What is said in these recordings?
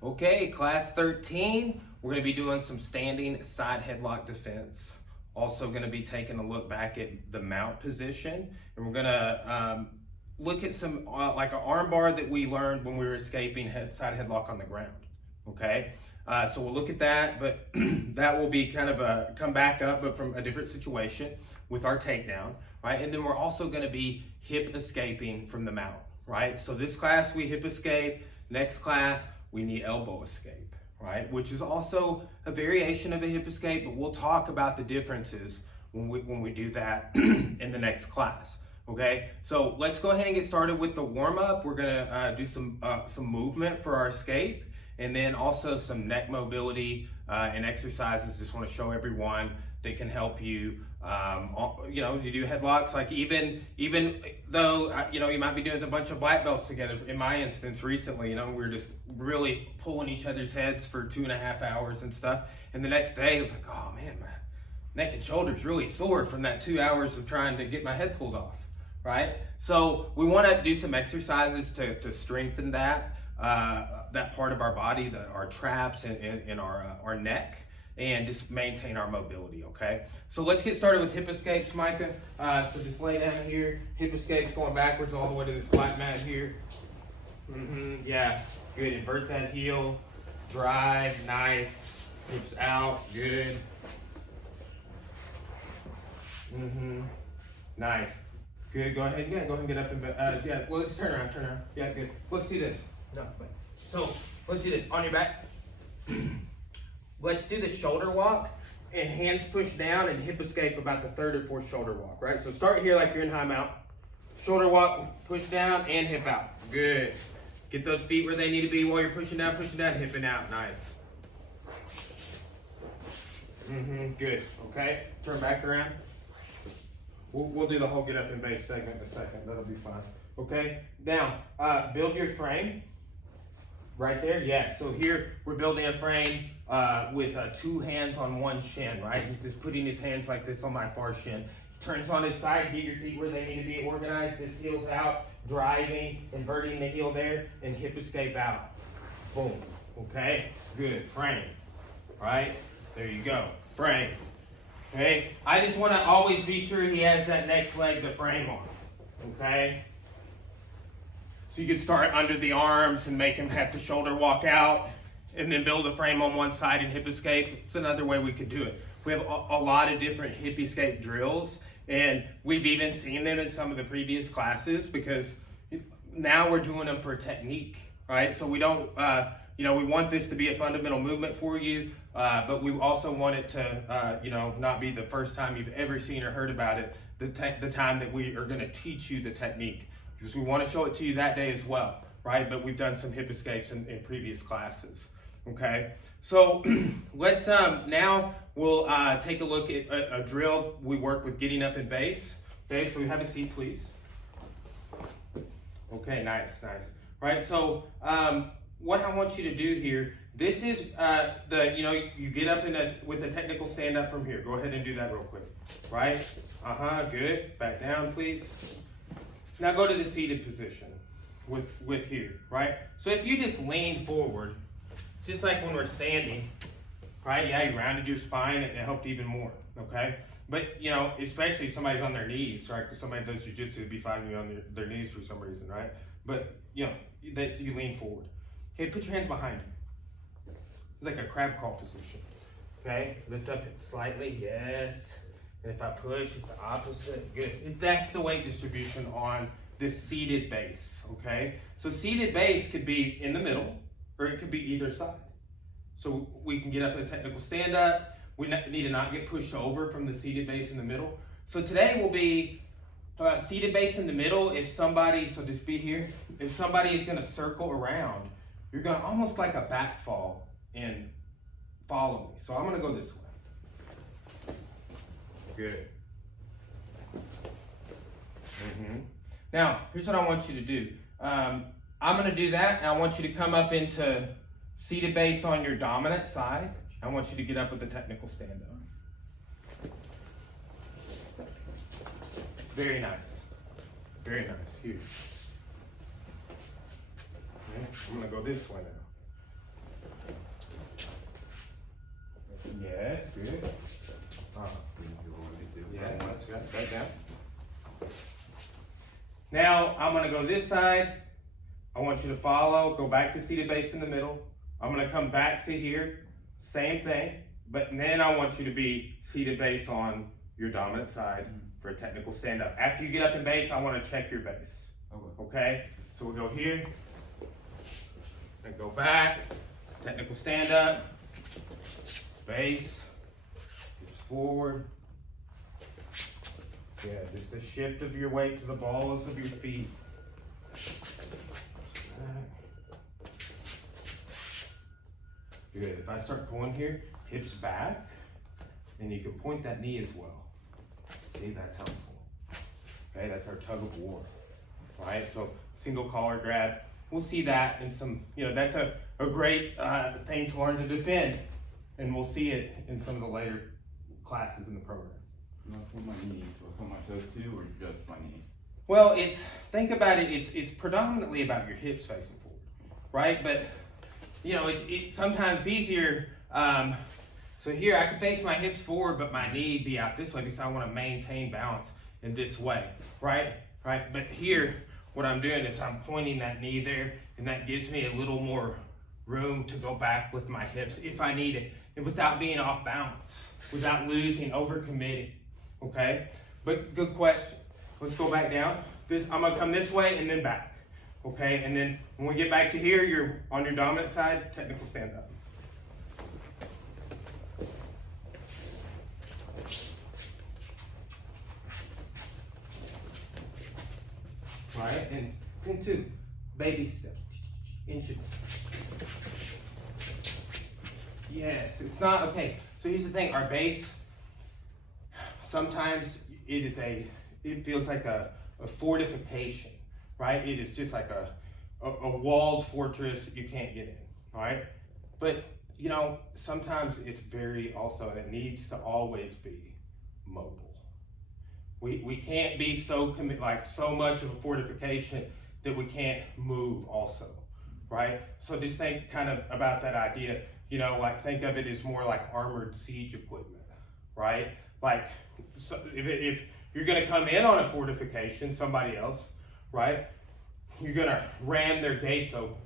Okay, class 13, we're going to be doing some standing side headlock defense. Also going to be taking a look back at the mount position, and we're going to look at some like an arm bar that we learned when we were escaping side headlock on the ground. Okay, so we'll look at that, but that will be kind of a come back up, but from a different situation with our takedown, right? And then we're also going to be hip escaping from the mount, right? So this class we hip escape, next class we need elbow escape, right? Which is also a variation of a hip escape, but we'll talk about the differences when we do that in the next class. Okay, so let's go ahead and get started with the warm-up. We're gonna do some movement for our escape, and then also some neck mobility and exercises. Just want to show everyone that can help you, you know, as you do headlocks. Like even though you know you might be doing a bunch of black belts together. In my instance, recently, you know, we were just really pulling each other's heads for 2.5 hours and stuff. And the next day, it was like, oh man, my neck and shoulders really sore from that 2 hours of trying to get my head pulled off. Right? So we want to do some exercises to strengthen that part of our body, our traps and our neck, and just maintain our mobility. Okay? So let's get started with hip escapes, Micah. So just lay down here. Hip escapes going backwards all the way to this flat mat here. Yeah, good. Invert that heel. Drive, nice. Hips out, good. Nice. Good, go ahead and get up and yeah, well, let's turn around. Yeah, good. Let's do this. No, wait. So, let's do this. On your back. Let's do the shoulder walk and hands push down and hip escape about the third or fourth shoulder walk, right? So start here like you're in high mount. Shoulder walk, push down and hip out. Good. Get those feet where they need to be while you're pushing down, hipping out. Nice. Good. Okay, turn back around. We'll do the whole get up and base segment in a second. That'll be fine. Okay, now build your frame right there. Yeah, so here we're building a frame with 2 hands on one shin, right? He's just putting his hands like this on my far shin. Turns on his side, get your feet where they need to be organized. This heel's out, driving, inverting the heel there, and hip escape out. Boom. Okay, good. Frame, right? There you go. Frame. Okay, I just want to always be sure he has that next leg to frame on. Okay, so you could start under the arms and make him have to shoulder walk out, and then build a frame on one side and hip escape. It's another way we could do it. We have a lot of different hip escape drills, and we've even seen them in some of the previous classes because now we're doing them for technique, right? So we don't, you know, we want this to be a fundamental movement for you, but we also want it to, you know, not be the first time you've ever seen or heard about it, the time that we are going to teach you the technique, because we want to show it to you that day as well, right? But we've done some hip escapes in previous classes, okay? So let's, now we'll take a look at a drill we work with getting up in base. Okay, so we have a seat, please. Okay, nice. Right, so what I want you to do here, this is you know, you get up with a technical stand up from here. Go ahead and do that real quick. Right? Good. Back down, please. Now go to the seated position with here, right? So if you just lean forward, just like when we're standing, right? Yeah, you rounded your spine, and it helped even more, okay? But, you know, especially if somebody's on their knees, right? Because somebody does jiu-jitsu, would be fighting you on their knees for some reason, right? But, you know, so you lean forward. Okay, put your hands behind you. It's like a crab crawl position. Okay, lift up it slightly, yes. And if I push, it's the opposite, good. That's the weight distribution on this seated base, okay? So seated base could be in the middle, or it could be either side. So we can get up in a technical stand-up. We need to not get pushed over from the seated base in the middle. So today will be seated base in the middle. If somebody, so just be here, if somebody is gonna circle around, you're gonna almost like a back fall and follow me. So I'm gonna go this way. Good. Now, here's what I want you to do. I'm gonna do that, and I want you to come up into seated base on your dominant side. I want you to get up with a technical stand up. Very nice. Very nice. Huge. Okay. I'm going to go this way now. Yes, good. Yeah, that's good. Right down. Now, I'm gonna go this side. I want you to follow, go back to seated base in the middle. I'm gonna come back to here, same thing, but then I want you to be seated base on your dominant side for a technical stand up. After you get up in base, I wanna check your base. Okay? So we'll go here, and go back, technical stand up, base, hips forward. Yeah, just a shift of your weight to the balls of your feet. Good. If I start pulling here, hips back, and you can point that knee as well. See, that's helpful. Okay, that's our tug of war. Right? So single collar grab. We'll see that in some, that's a great thing to learn to defend. And we'll see it in some of the later classes in the program. Not for my knee, or for my toes too, or just my knee? Well, think about it, it's predominantly about your hips facing forward, right? But, it's sometimes easier. So here I can face my hips forward, but my knee be out this way because I want to maintain balance in this way, right? Right? But here, what I'm doing is I'm pointing that knee there, and that gives me a little more room to go back with my hips if I need it, and without being off balance, without losing, overcommitting, okay? But good question. Let's go back down. I'm gonna come this way and then back, okay? And then when we get back to here, you're on your dominant side, technical stand up. Right, and then two, baby steps, inches. Yes, it's not, okay, so here's the thing, our base, sometimes it feels like a fortification, right? It is just like a walled fortress you can't get in, all right? But, sometimes it's very also, and it needs to always be mobile. We can't be so so much of a fortification that we can't move also, right? So just think kind of about that idea, think of it as more like armored siege equipment, right? Like, so if you're gonna come in on a fortification, somebody else, right? You're gonna ram their gates open,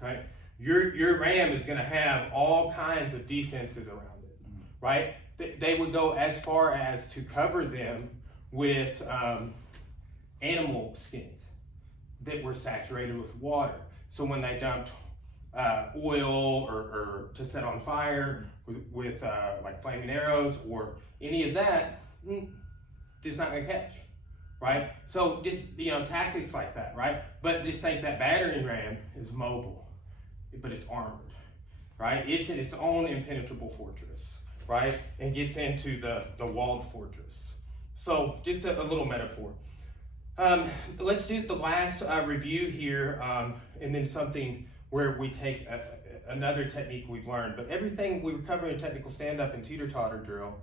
right? Your ram is gonna have all kinds of defenses around it, right? They would go as far as to cover them with animal skins that were saturated with water. So when they dumped oil or to set on fire with like flaming arrows or any of that, just not gonna catch, right? So just, tactics like that, right? But just think that battering ram is mobile, but it's armored, right? It's in its own impenetrable fortress, right? And gets into the walled fortress. So just a little metaphor. Let's do the last review here, and then something where we take another technique we've learned. But everything we were covering in technical stand-up and teeter-totter drill,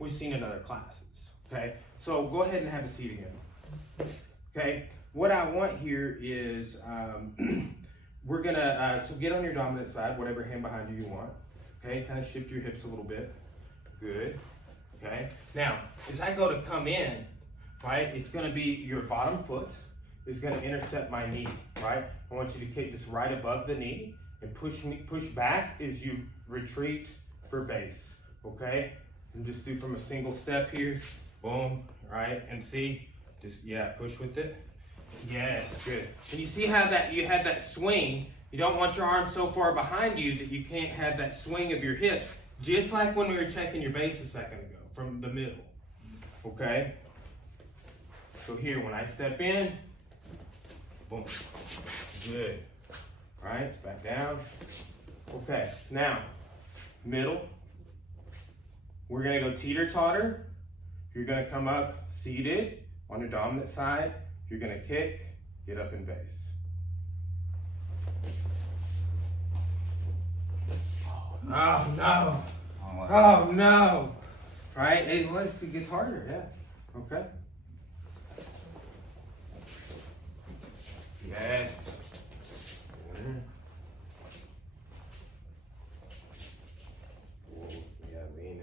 we've seen in other classes, okay? So go ahead and have a seat again, okay? What I want here is, we're gonna, so get on your dominant side, whatever hand behind you want, okay? Kind of shift your hips a little bit, good. Okay, now, as I go to come in, right, it's gonna be your bottom foot is gonna intercept my knee, right? I want you to kick this right above the knee and push back as you retreat for base, okay? And just do from a single step here, boom, right? And see, push with it. Yes, good. And you see how you had that swing. You don't want your arms so far behind you that you can't have that swing of your hips, just like when we were checking your base a second ago. From the middle, okay? So here, when I step in, boom, good. All right, back down. Okay, now, middle. We're gonna go teeter-totter. You're gonna come up seated on your dominant side. You're gonna kick, get up in base. Oh no, oh no. Right, hey, it gets harder, yeah, okay. Yes. Yeah, lean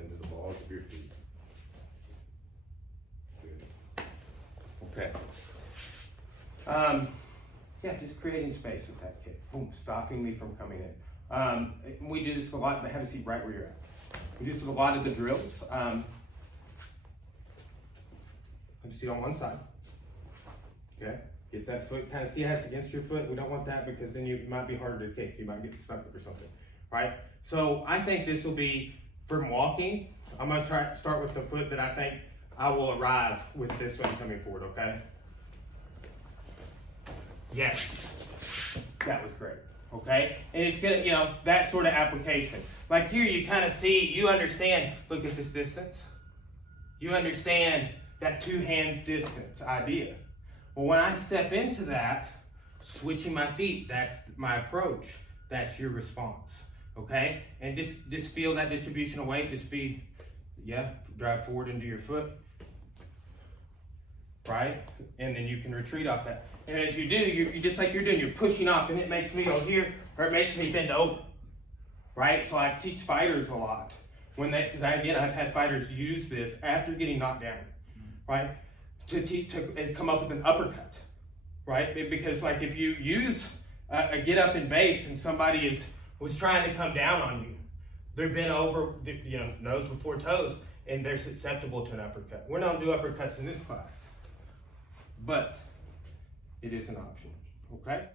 Yeah, just creating space with that kick. Boom, stopping me from coming in. We do this a lot, but have a seat right where you're at. We do this with a lot of the drills. Have a seat on one side. Okay, get that foot, kind of see how it's against your foot. We don't want that because then it might be harder to kick. You might get stuck or something, right? So I think this will be from walking. I'm gonna try to start with the foot that I think I will arrive with this one coming forward, okay? Yes, that was great, okay? And it's gonna, you know, that sort of application. Like here you kind of see, you understand, look at this distance. You understand that 2 hands distance idea. Well, when I step into that, switching my feet, that's my approach. That's your response, okay? And just feel that distribution of weight. Just be, yeah, drive forward into your foot, right? And then you can retreat off that. And as you do, you just like you're doing, you're pushing off, and it makes me go here, or it makes me bend over, right? So I teach fighters a lot. When they, because again, I've had fighters use this after getting knocked down, right? To come up with an uppercut, right? Because like if you use a get up and base and somebody was trying to come down on you, they're bent over, you know, nose before toes, and they're susceptible to an uppercut. We don't do uppercuts in this class, but it is an option, okay?